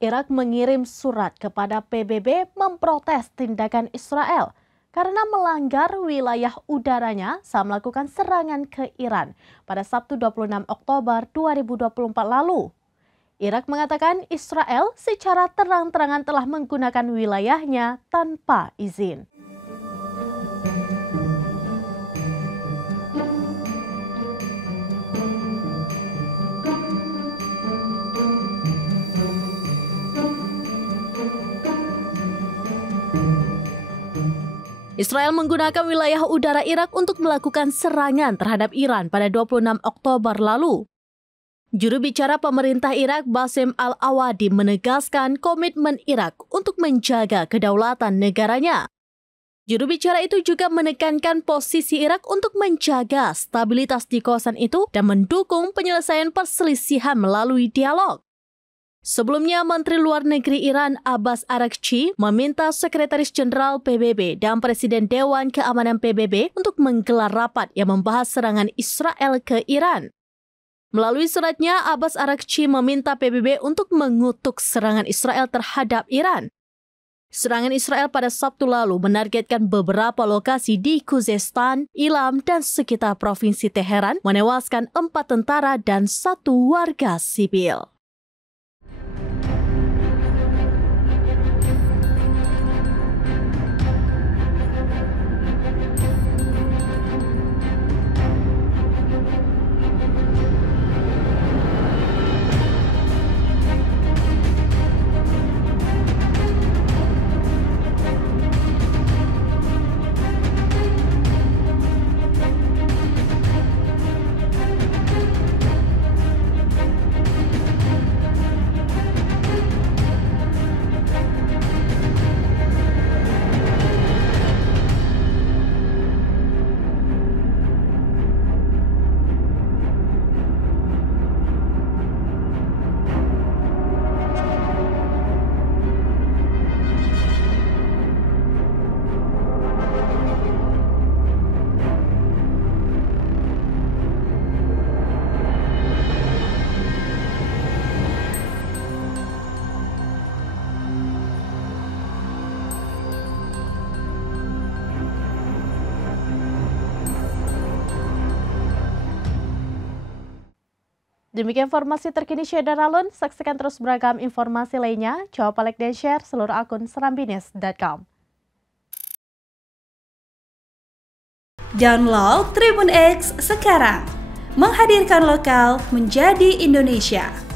Irak mengirim surat kepada PBB memprotes tindakan Israel karena melanggar wilayah udaranya saat melakukan serangan ke Iran pada Sabtu 26 Oktober 2024 lalu. Irak mengatakan Israel secara terang-terangan telah menggunakan wilayahnya tanpa izin. Israel menggunakan wilayah udara Irak untuk melakukan serangan terhadap Iran pada 26 Oktober lalu. Juru bicara pemerintah Irak Bassem Al-Awadi menegaskan komitmen Irak untuk menjaga kedaulatan negaranya. Juru bicara itu juga menekankan posisi Irak untuk menjaga stabilitas di kawasan itu dan mendukung penyelesaian perselisihan melalui dialog. Sebelumnya, Menteri Luar Negeri Iran Abbas Araghchi meminta Sekretaris Jenderal PBB dan Presiden Dewan Keamanan PBB untuk menggelar rapat yang membahas serangan Israel ke Iran. Melalui suratnya, Abbas Araghchi meminta PBB untuk mengutuk serangan Israel terhadap Iran. Serangan Israel pada Sabtu lalu menargetkan beberapa lokasi di Khuzestan, Ilam, dan sekitar Provinsi Teheran, menewaskan 4 tentara dan 1 warga sipil. Demikian informasi terkini Syeda Ralun. Saksikan terus beragam informasi lainnya. Coba like dan share seluruh akun serambines.com. Download Tribun X sekarang. Menghadirkan lokal menjadi Indonesia.